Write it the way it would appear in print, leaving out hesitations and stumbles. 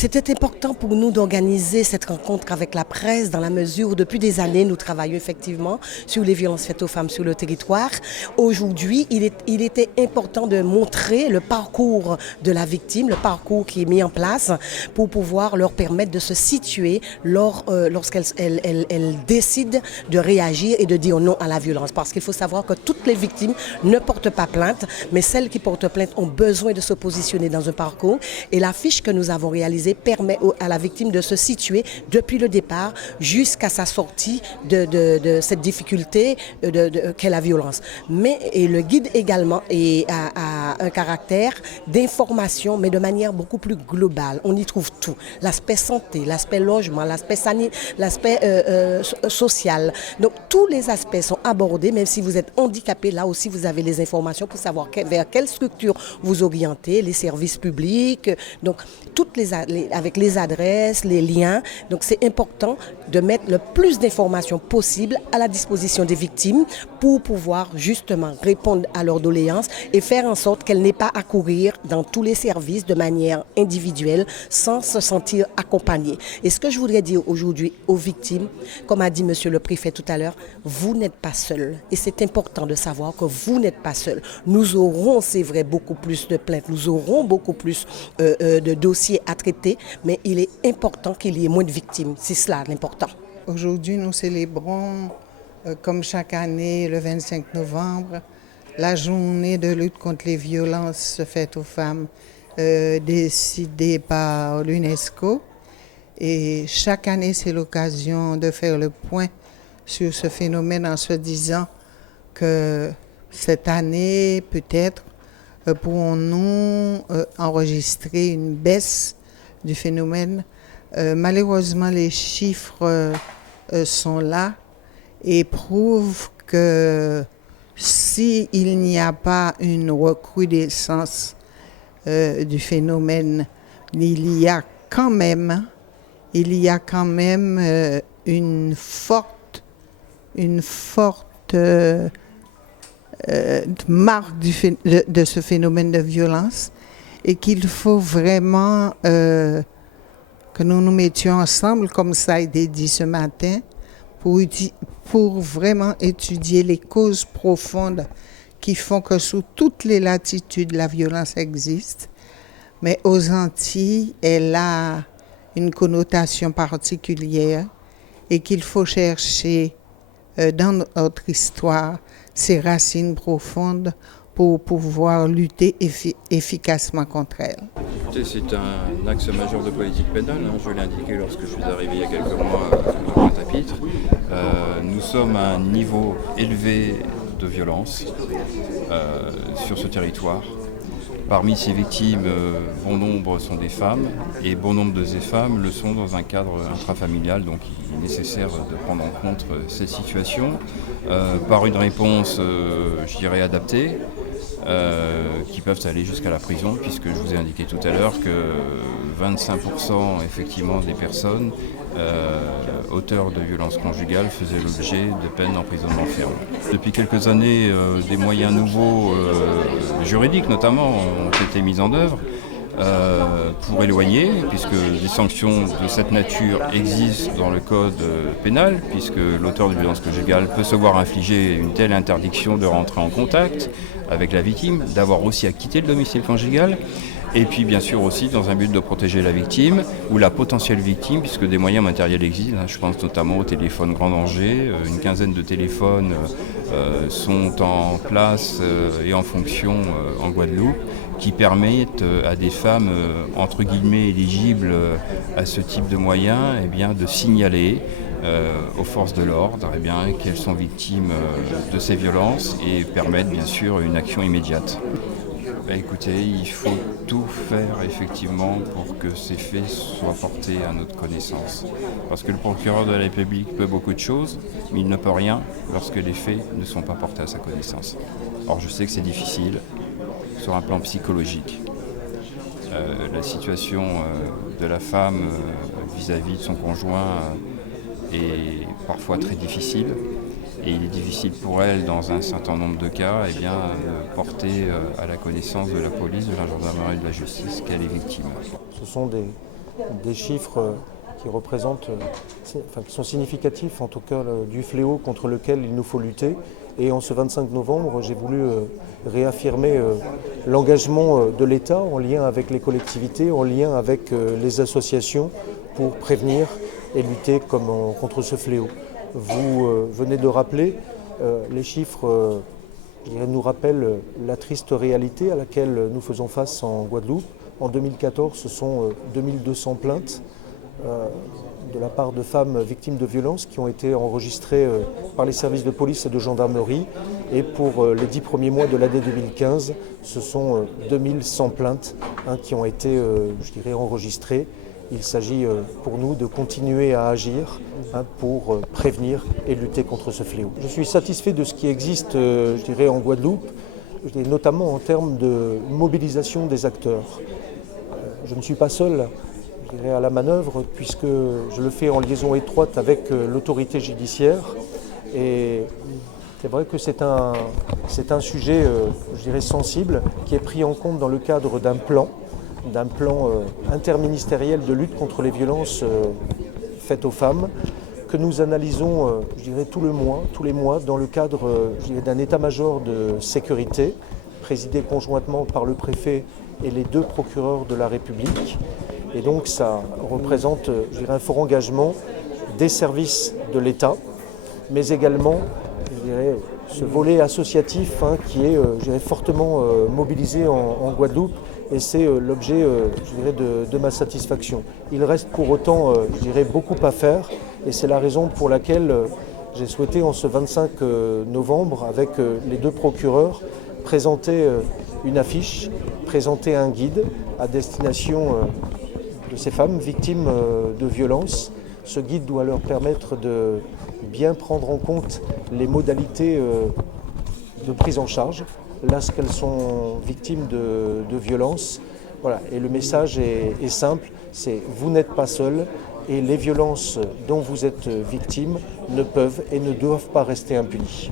C'était important pour nous d'organiser cette rencontre avec la presse dans la mesure où depuis des années, nous travaillons effectivement sur les violences faites aux femmes sur le territoire. Aujourd'hui, il était important de montrer le parcours de la victime, le parcours qui est mis en place pour pouvoir leur permettre de se situer lorsqu'elles décident de réagir et de dire non à la violence. Parce qu'il faut savoir que toutes les victimes ne portent pas plainte, mais celles qui portent plainte ont besoin de se positionner dans un parcours. Et la fiche que nous avons réalisée permet à la victime de se situer depuis le départ jusqu'à sa sortie de cette difficulté qu'est la violence. Et le guide également a un caractère d'information, mais de manière beaucoup plus globale. On y trouve tout. L'aspect santé, l'aspect logement, l'aspect sanitaire, l'aspect social. Donc tous les aspects sont abordés, même si vous êtes handicapé, là aussi vous avez les informations pour savoir vers quelle structure vous orientez, les services publics, donc avec les adresses, les liens. Donc c'est important de mettre le plus d'informations possible à la disposition des victimes pour pouvoir justement répondre à leurs doléances et faire en sorte qu'elles n'aient pas à courir dans tous les services de manière individuelle sans se sentir accompagnées. Et ce que je voudrais dire aujourd'hui aux victimes, comme a dit monsieur le préfet tout à l'heure, vous n'êtes pas seuls. Et c'est important de savoir que vous n'êtes pas seuls. Nous aurons, c'est vrai, beaucoup plus de plaintes, nous aurons beaucoup plus de dossiers à traiter, mais il est important qu'il y ait moins de victimes. C'est cela l'important. Aujourd'hui, nous célébrons, comme chaque année, le 25 novembre, la journée de lutte contre les violences faites aux femmes décidée par l'UNESCO. Et chaque année, c'est l'occasion de faire le point sur ce phénomène en se disant que cette année, peut-être, pourrons-nous enregistrer une baisse du phénomène. Malheureusement, les chiffres sont là et prouvent que s'il n'y a pas une recrudescence du phénomène, il y a quand même une forte marque de ce phénomène de violence et qu'il faut vraiment que nous nous mettions ensemble, comme ça a été dit ce matin, pour vraiment étudier les causes profondes qui font que sous toutes les latitudes, la violence existe. Mais aux Antilles, elle a une connotation particulière et qu'il faut chercher dans notre histoire ces racines profondes pour pouvoir lutter efficacement contre elles. Écoutez, c'est un axe majeur de politique pénale, je l'ai indiqué lorsque je suis arrivé il y a quelques mois à Pointe-à-Pitre. Nous sommes à un niveau élevé de violence sur ce territoire. Parmi ces victimes, bon nombre sont des femmes et bon nombre de ces femmes le sont dans un cadre intrafamilial, donc il est nécessaire de prendre en compte cette situation par une réponse, je dirais, adaptée, qui peuvent aller jusqu'à la prison, puisque je vous ai indiqué tout à l'heure que 25% effectivement des personnes auteurs de violences conjugales faisaient l'objet de peines d'emprisonnement ferme. Depuis quelques années, des moyens nouveaux, juridiques notamment, ont été mis en œuvre pour éloigner, puisque des sanctions de cette nature existent dans le code pénal, puisque l'auteur de violences conjugales peut se voir infliger une telle interdiction de rentrer en contact avec la victime, d'avoir aussi à quitter le domicile conjugal, et puis bien sûr aussi dans un but de protéger la victime ou la potentielle victime, puisque des moyens matériels existent. Je pense notamment au téléphone grand danger. Une quinzaine de téléphones sont en place et en fonction en Guadeloupe, qui permettent à des femmes entre guillemets éligibles à ce type de moyens de signaler aux forces de l'ordre qu'elles sont victimes de ces violences et permettent bien sûr une action immédiate. Écoutez, il faut tout faire effectivement pour que ces faits soient portés à notre connaissance. Parce que le procureur de la République peut beaucoup de choses, mais il ne peut rien lorsque les faits ne sont pas portés à sa connaissance. Or, je sais que c'est difficile sur un plan psychologique. La situation de la femme vis-à-vis de son conjoint est parfois très difficile. Et il est difficile pour elle, dans un certain nombre de cas, de porter à la connaissance de la police, de la gendarmerie et de la justice qu'elle est victime. Ce sont des chiffres qui représentent, qui sont significatifs en tout cas du fléau contre lequel il nous faut lutter. Et en ce 25 novembre, j'ai voulu réaffirmer l'engagement de l'État en lien avec les collectivités, en lien avec les associations pour prévenir et lutter contre ce fléau. Vous venez de rappeler, les chiffres nous rappellent la triste réalité à laquelle nous faisons face en Guadeloupe. En 2014, ce sont 2200 plaintes de la part de femmes victimes de violences qui ont été enregistrées par les services de police et de gendarmerie. Et pour les 10 premiers mois de l'année 2015, ce sont 2100 plaintes qui ont été, enregistrées. Il s'agit pour nous de continuer à agir pour prévenir et lutter contre ce fléau. Je suis satisfait de ce qui existe en Guadeloupe, notamment en termes de mobilisation des acteurs. Je ne suis pas seul à la manœuvre puisque je le fais en liaison étroite avec l'autorité judiciaire. Et c'est vrai que c'est un sujet sensible qui est pris en compte dans le cadre d'un plan interministériel de lutte contre les violences faites aux femmes que nous analysons tous les mois dans le cadre d'un état-major de sécurité présidé conjointement par le préfet et les 2 procureurs de la République. Et donc ça représente un fort engagement des services de l'État, mais également ce volet associatif qui est fortement mobilisé en Guadeloupe. Et c'est l'objet de ma satisfaction. Il reste pour autant beaucoup à faire et c'est la raison pour laquelle j'ai souhaité en ce 25 novembre avec les 2 procureurs présenter une affiche, présenter un guide à destination de ces femmes victimes de violences. Ce guide doit leur permettre de bien prendre en compte les modalités de prise en charge lorsqu'elles sont victimes de violences. Voilà. Et le message est simple, c'est vous n'êtes pas seul et les violences dont vous êtes victime ne peuvent et ne doivent pas rester impunies.